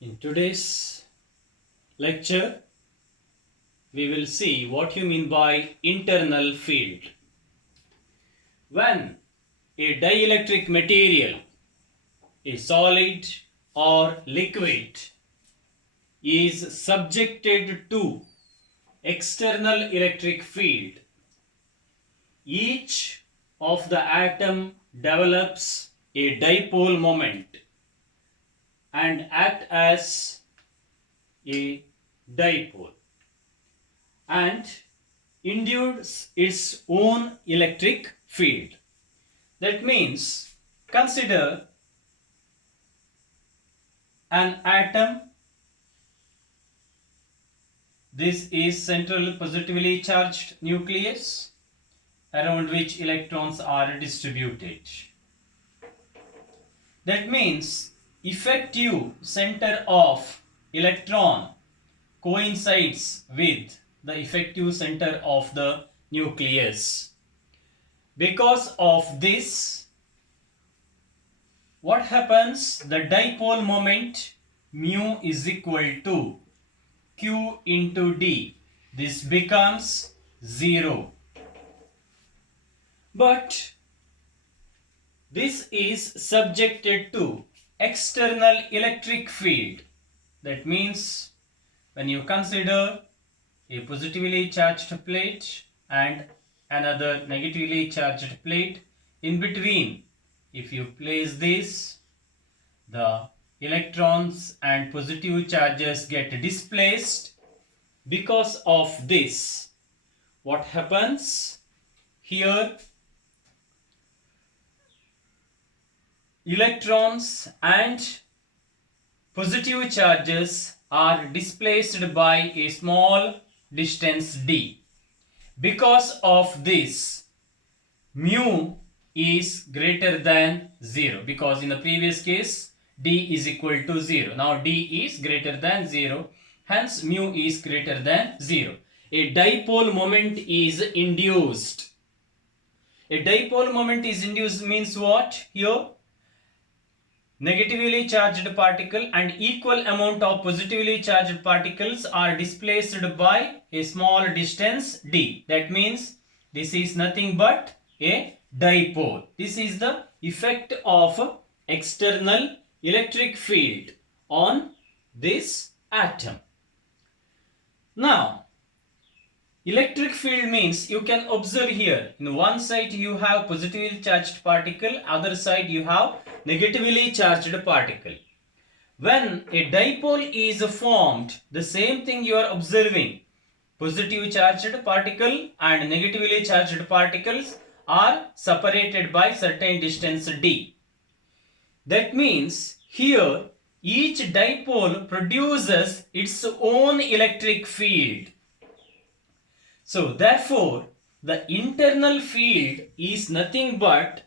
In today's lecture, we will see what you mean by internal field. When a dielectric material, a solid or liquid, is subjected to external electric field, each of the atom develops a dipole moment and act as a dipole and induce its own electric field. That means consider an atom. This is central positively charged nucleus around which electrons are distributed. That means effective center of electron coincides with the effective center of the nucleus. Because of this, what happens? The dipole moment mu is equal to Q into D. This becomes 0. But this is subjected to external electric field. That means when you consider a positively charged plate and another negatively charged plate, in between, if you place this, the electrons and positive charges get displaced. Because of this, what happens? Here, electrons and positive charges are displaced by a small distance d. Because of this, mu is greater than 0, because in the previous case d is equal to 0. Now d is greater than 0, hence mu is greater than 0. A dipole moment is induced. A dipole moment is induced means what? Here negatively charged particle and equal amount of positively charged particles are displaced by a small distance d. That means this is nothing but a dipole. This is the effect of external electric field on this atom. Now, electric field means you can observe here. In one side you have positively charged particle, other side you have negatively charged particle. When a dipole is formed, the same thing you are observing. Positive charged particle and negatively charged particles are separated by certain distance d. That means here each dipole produces its own electric field. So therefore, the internal field is nothing but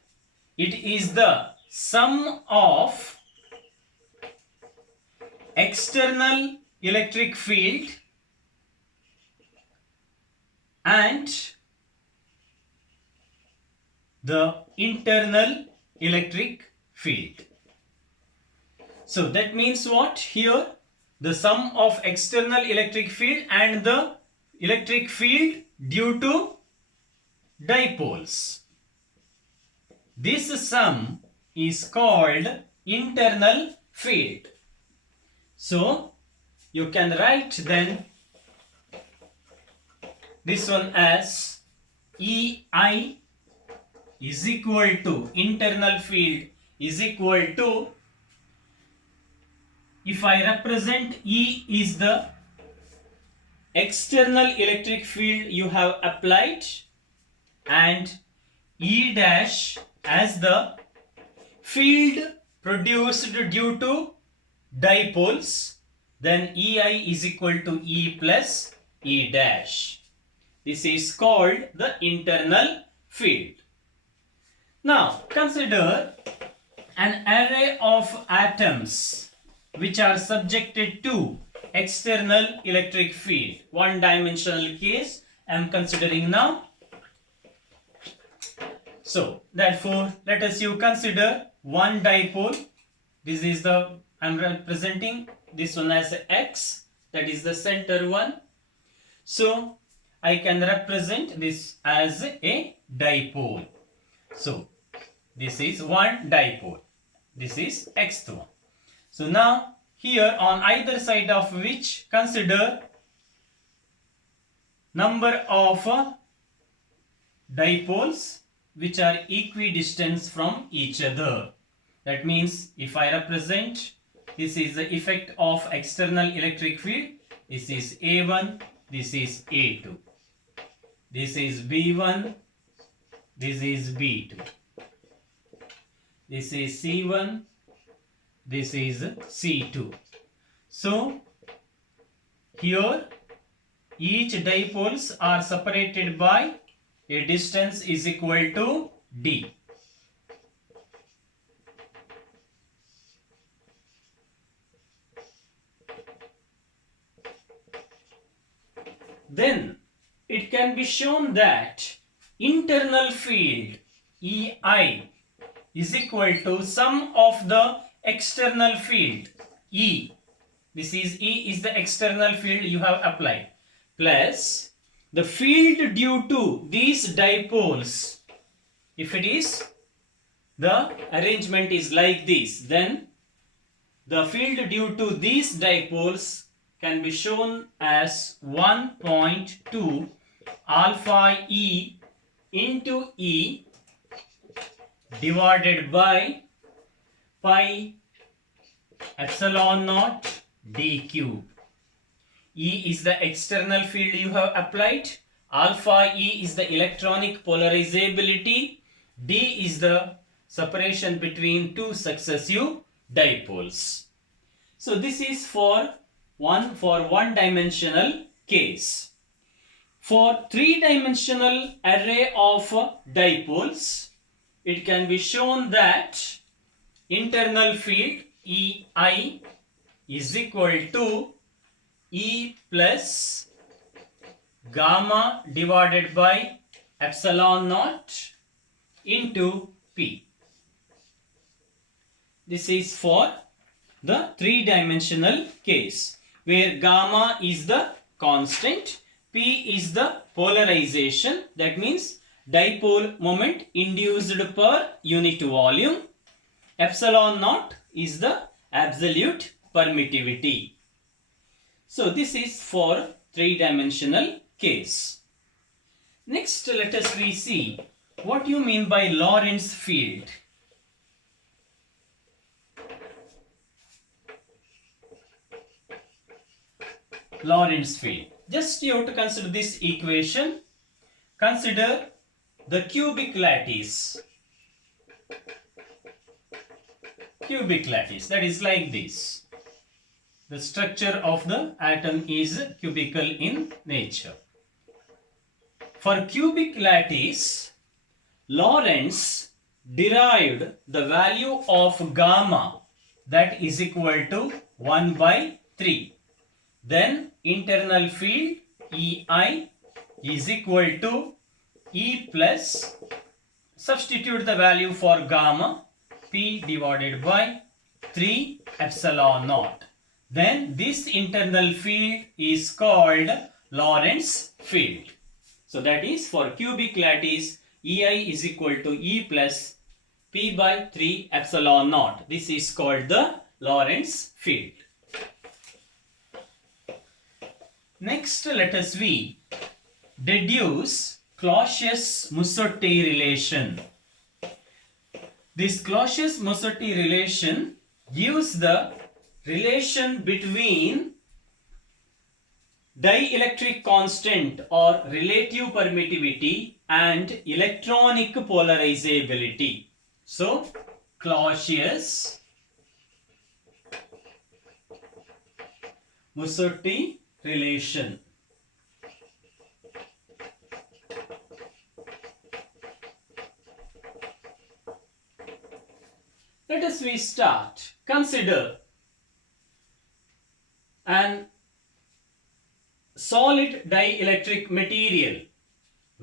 it is the sum of external electric field and the internal electric field. So that means what? Here the sum of external electric field and the electric field due to dipoles. This sum is called internal field. So you can write then this one as EI is equal to internal field is equal to, if I represent E is the external electric field you have applied and E dash as the field produced due to dipoles, then EI is equal to E plus E dash. This is called the internal field. Now consider an array of atoms which are subjected to external electric field. One dimensional case I am considering now. So therefore let us you consider one dipole. This is the I am representing this one as X, that is the center one. So I can represent this as a dipole. So this is one dipole. This is Xth one. So now here on either side of which consider number of dipoles which are equidistant from each other. That means if I represent, this is the effect of external electric field. This is A1, this is A2. This is B1, this is B2. This is C1, this is C2. So here each dipoles are separated by a distance is equal to D. Then it can be shown that internal field EI is equal to sum of the external field E. This is E is the external field you have applied, plus the field due to these dipoles. If it is, the arrangement is like this, then the field due to these dipoles can be shown as 1.2 alpha E into E divided by pi epsilon naught d cube. E is the external field you have applied, alpha E is the electronic polarizability, d is the separation between two successive dipoles. So this is for one dimensional case. For three-dimensional array of dipoles, it can be shown that internal field EI is equal to E plus gamma divided by epsilon naught into P. This is for the three-dimensional case, where gamma is the constant, P is the polarization, that means dipole moment induced per unit volume, epsilon naught is the absolute permittivity. So this is for three-dimensional case. Next, let us see what you mean by Lorentz field. Lorentz field. Just you have to consider this equation. Consider the cubic lattice. Cubic lattice, that is like this. The structure of the atom is cubical in nature. For cubic lattice, Lorentz derived the value of gamma, that is equal to 1 by 3. Then internal field EI is equal to E plus, substitute the value for gamma, P divided by 3 epsilon naught. Then this internal field is called Lorentz field. So that is for cubic lattice, EI is equal to E plus P by 3 epsilon naught. This is called the Lorentz field. Next, let us deduce Clausius-Mussotti relation. This Clausius-Mussotti relation gives the relation between dielectric constant or relative permittivity and electronic polarizability. So, Clausius-Mussotti relation. Let us start. Consider an solid dielectric material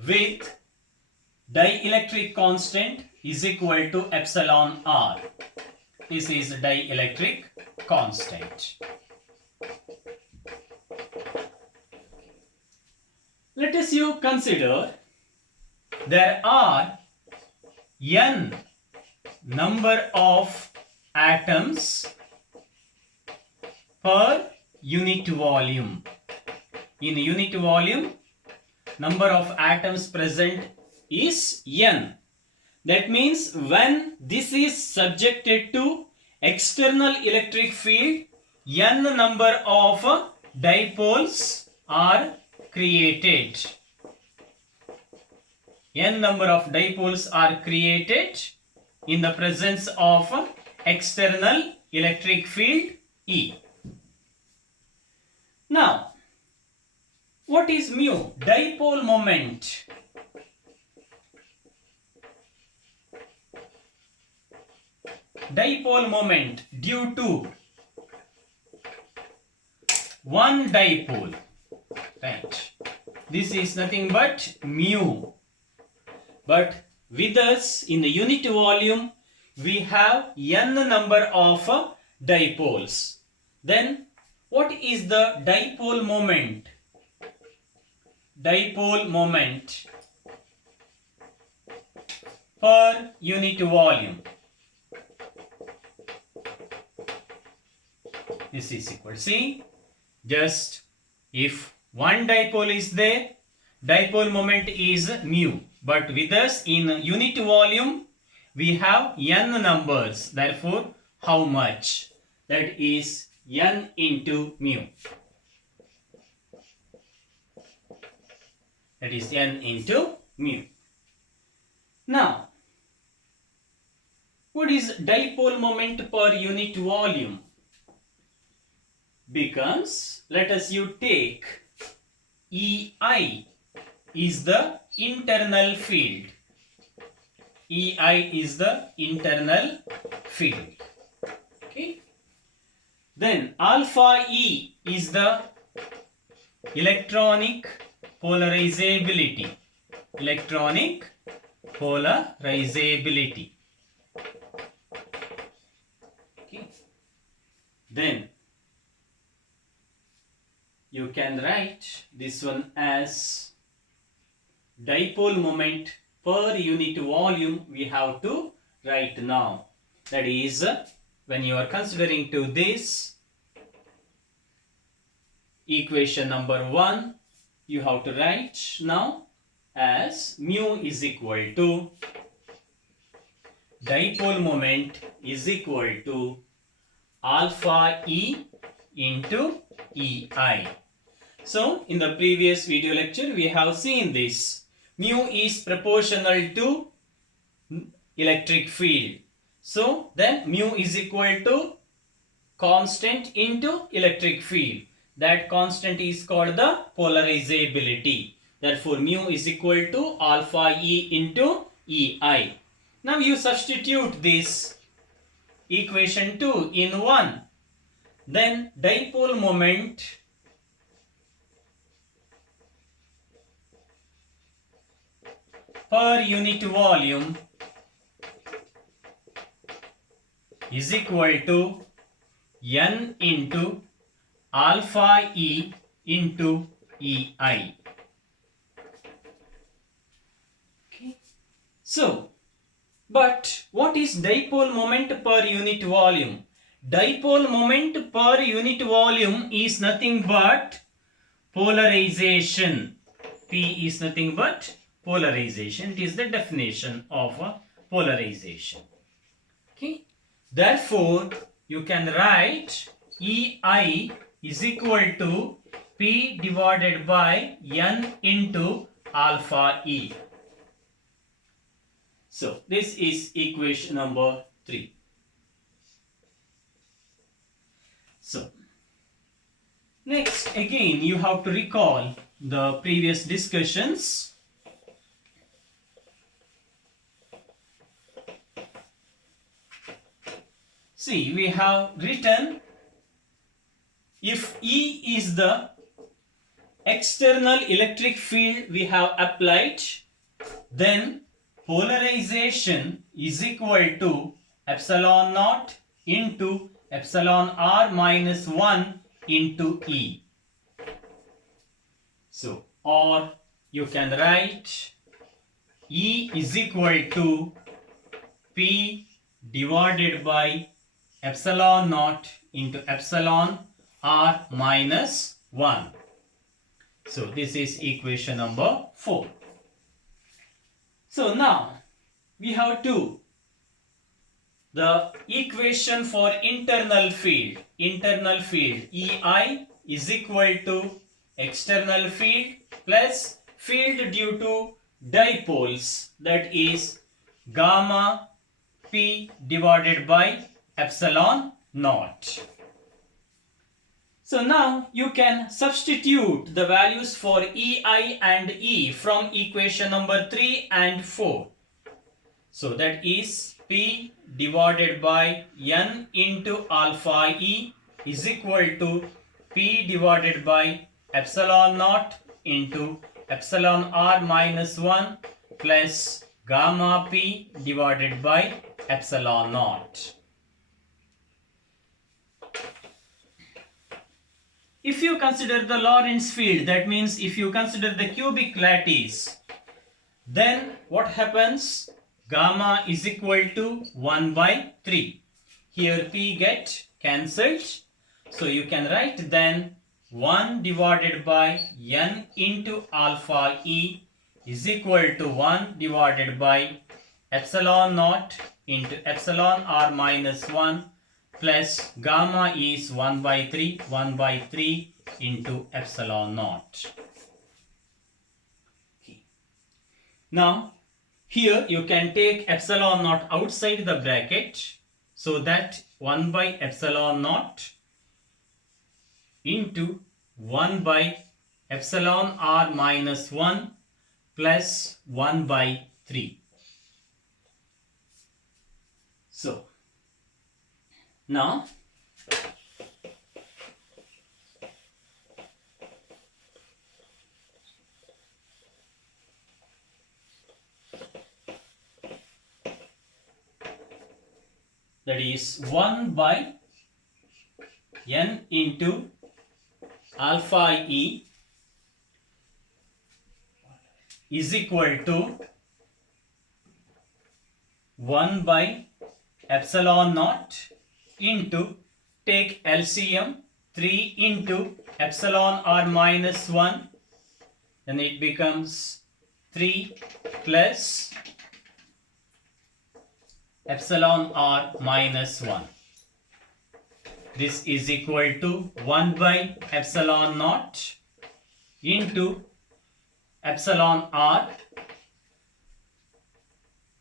with dielectric constant is equal to epsilon r. This is dielectric constant. Let us you consider there are n number of atoms per unit volume. In unit volume, number of atoms present is n. That means when this is subjected to external electric field, n number of dipoles are created. N number of dipoles are created in the presence of external electric field E. Now, what is mu? Dipole moment. Dipole moment due to one dipole. Right. This is nothing but mu. But with us in the unit volume, we have n number of dipoles. Then what is the dipole moment? Dipole moment per unit volume. This is equal. See, just if one dipole is there, dipole moment is mu. But with us in unit volume, we have n numbers. Therefore, how much? That is n into mu. That is n into mu. Now, what is dipole moment per unit volume? Becomes, let us you take EI is the internal field. EI is the internal field. Okay. Then alpha E is the electronic polarizability. Electronic polarizability. Okay. Then you can write this one as dipole moment per unit volume. We have to write now. That is, when you are considering to this equation number 1, you have to write now as mu is equal to dipole moment is equal to alpha E into EI. So, in the previous video lecture, we have seen this. Mu is proportional to electric field. So, then mu is equal to constant into electric field. That constant is called the polarizability. Therefore, mu is equal to alpha E into EI. Now, you substitute this equation 2 in 1. Then, dipole moment per unit volume is equal to n into alpha E into EI. Okay. So, but what is dipole moment per unit volume? Dipole moment per unit volume is nothing but polarization. P is nothing but polarization. It is the definition of a polarization. Okay. Therefore, you can write EI is equal to P divided by N into alpha E. So, this is equation number 3. So, next again you have to recall the previous discussions. See, we have written if E is the external electric field we have applied, then polarization is equal to epsilon naught into epsilon r minus 1 into E. So, or you can write E is equal to P divided by epsilon naught into epsilon r minus 1. So, this is equation number 4. So, now we have the equation for internal field EI is equal to external field plus field due to dipoles, that is gamma P divided by epsilon naught. So now you can substitute the values for EI and E from equation number 3 and 4. So that is P divided by N into alpha E is equal to P divided by epsilon naught into epsilon r minus 1 plus gamma P divided by epsilon naught. If you consider the Lorentz field, that means if you consider the cubic lattice, then what happens? Gamma is equal to 1 by 3. Here P get cancelled. So you can write then 1 divided by N into alpha E is equal to 1 divided by epsilon naught into epsilon r minus 1 plus gamma is 1 by 3 into epsilon naught. Okay. Now here you can take epsilon naught outside the bracket, so that 1 by epsilon naught into 1 by epsilon r minus 1 plus 1 by 3. So now that is 1 by N into alpha E is equal to 1 by epsilon naught into, take LCM, 3 into epsilon r minus 1, then it becomes 3 plus epsilon r minus 1. This is equal to 1 by epsilon naught into epsilon r,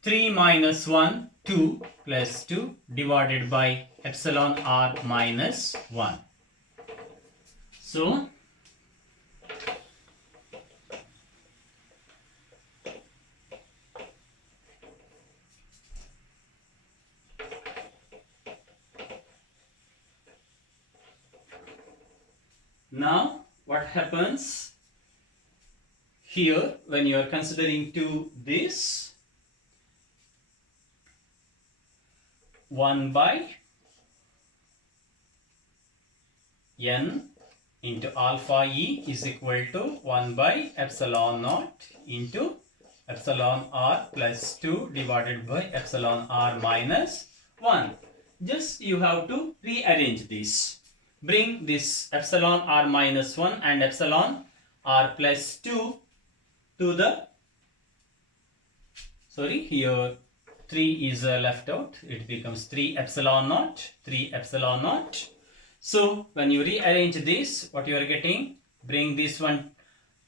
3 minus 1, 2 plus 2 divided by epsilon r minus 1. So now what happens here when you are considering this 1 by N into alpha E is equal to 1 by epsilon naught into epsilon r plus 2 divided by epsilon r minus 1. Just you have to rearrange this. Bring this epsilon r minus 1 and epsilon r plus 2 to the, here 3 is left out. It becomes 3 epsilon naught. So when you rearrange this, what you are getting, bring this one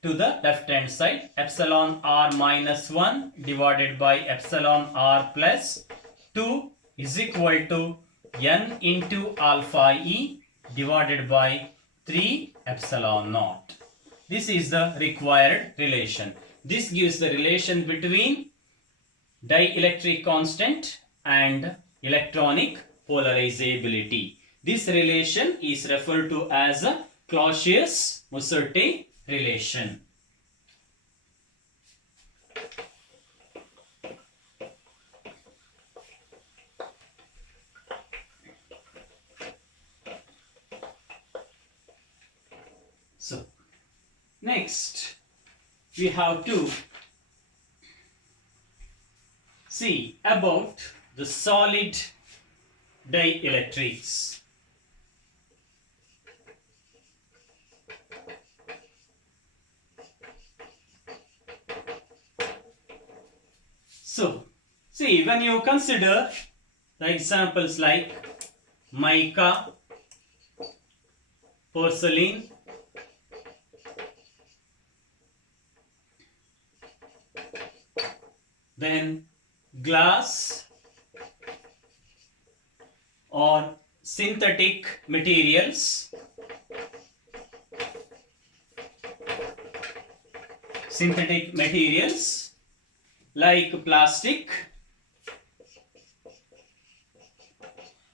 to the left hand side. Epsilon r minus 1 divided by epsilon r plus 2 is equal to N into alpha E divided by 3 epsilon naught. This is the required relation. This gives the relation between dielectric constant and electronic polarizability. This relation is referred to as a Clausius-Musserte relation. So next we have to see about the solid dielectrics. So, see, when you consider the examples like mica, porcelain, then glass or synthetic materials, like plastic,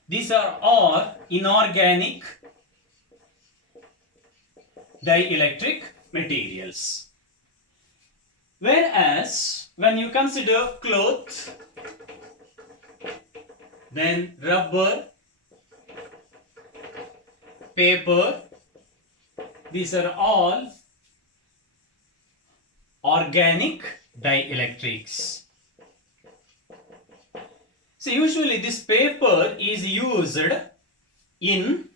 these are all inorganic dielectric materials. Whereas when you consider cloth, then rubber, paper, these are all organic dielectrics. So usually this paper is used in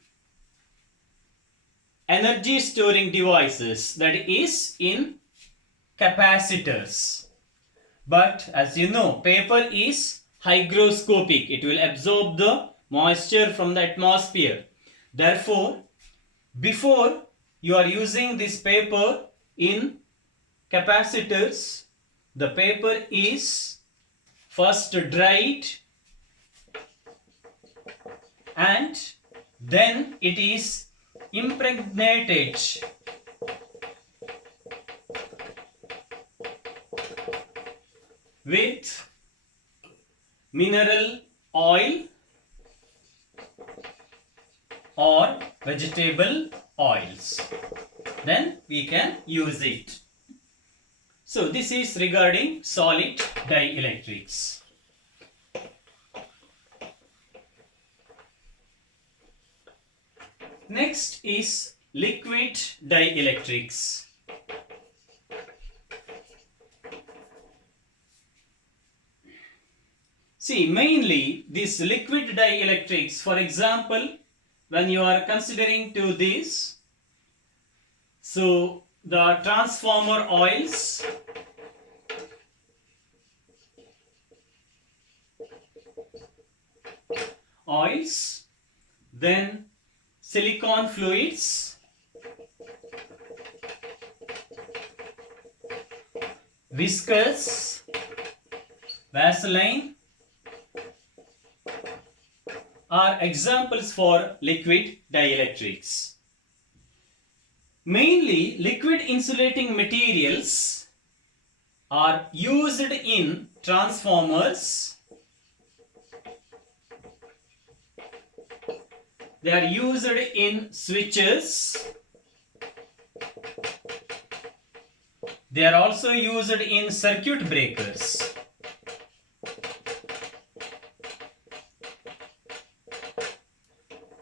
energy storing devices, that is in capacitors. But as you know, paper is hygroscopic. It will absorb the moisture from the atmosphere. Therefore, before you are using this paper in capacitors, the paper is first dried and then it is impregnated with mineral oil or vegetable oils. Then we can use it. So this is regarding solid dielectrics. Next is liquid dielectrics. See, mainly this liquid dielectrics, for example, when you are considering to this, so the transformer oils, then silicon fluids, viscous, Vaseline are examples for liquid dielectrics. Mainly liquid insulating materials are used in transformers. They are used in switches. They are also used in circuit breakers.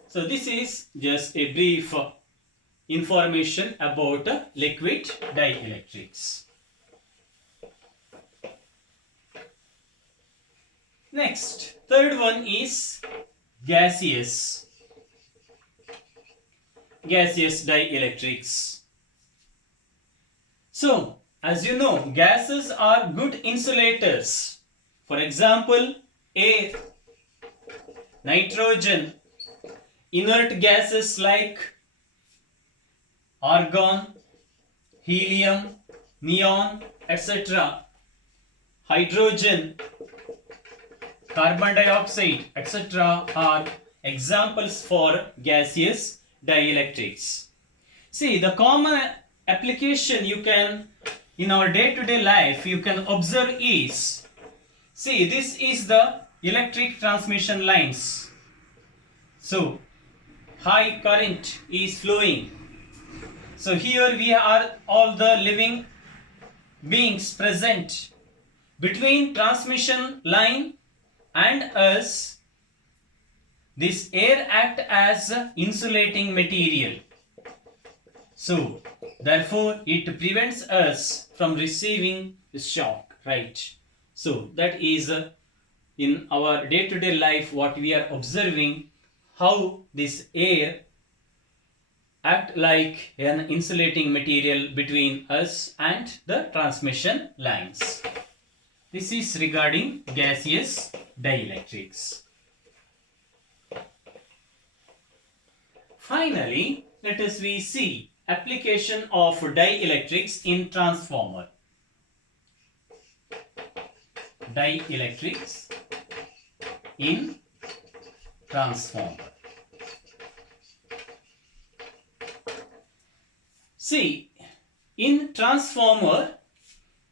So this is just a brief information about liquid dielectrics. Next, third one is gaseous dielectrics. So, as you know, gases are good insulators. For example, air, nitrogen, inert gases like argon, helium, neon, etc. Hydrogen, carbon dioxide, etc. are examples for gaseous dielectrics. See, the common application you can, in our day-to-day life, you can observe is, see, this is the electric transmission lines. So, high current is flowing. So here we are all the living beings present. Between transmission line and us, this air act as insulating material. So, therefore, it prevents us from receiving shock, right? So, that is in our day-to-day life what we are observing, how this air act like an insulating material between us and the transmission lines. This is regarding gaseous dielectrics. Finally, let us see application of dielectrics in transformer. Dielectrics in transformer. See, in transformer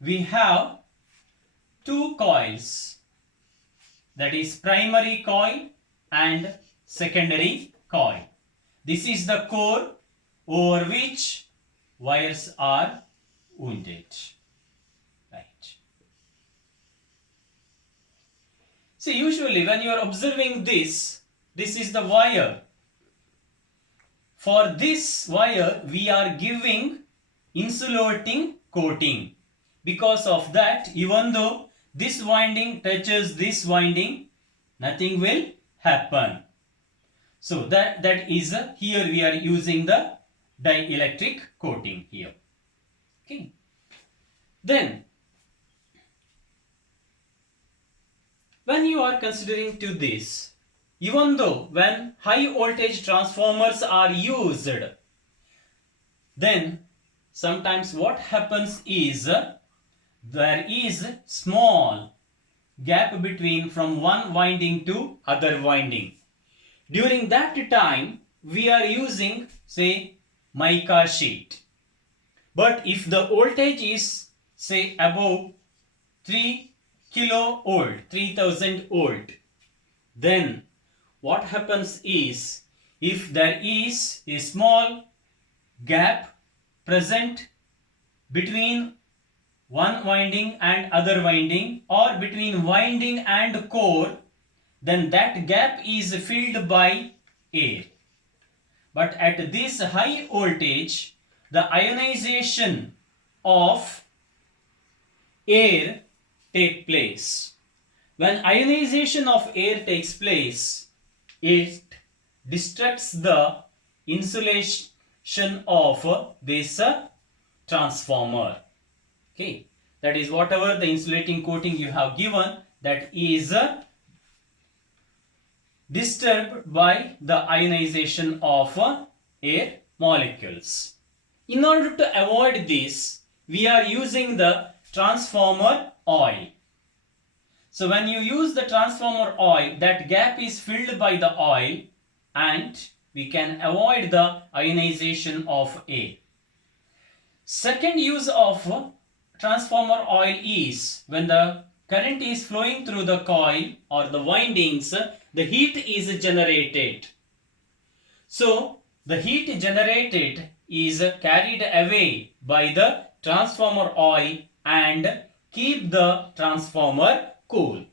we have two coils, that is primary coil and secondary coil. This is the core over which wires are wounded. Right. See, usually when you are observing this is the wire. For this wire we are giving insulating coating. Because of that, even though this winding touches this winding, nothing will happen. So that is here we are using the dielectric coating here. Okay. Then when you are considering to this, even though when high voltage transformers are used, then sometimes what happens is there is small gap between from one winding to other winding. During that time we are using, say, mica sheet. But if the voltage is, say, above 3 kilovolt, 3000 volt, then what happens is, if there is a small gap present between one winding and other winding, or between winding and core, then that gap is filled by air. But at this high voltage, the ionization of air takes place. When ionization of air takes place, it destructs the insulation of this transformer. Okay, that is whatever the insulating coating you have given, that is disturbed by the ionization of air molecules. In order to avoid this, we are using the transformer oil. So when you use the transformer oil, that gap is filled by the oil and we can avoid the ionization of air. Second use of transformer oil is when the current is flowing through the coil or the windings, the heat is generated. So the heat generated is carried away by the transformer oil and keep the transformer cool.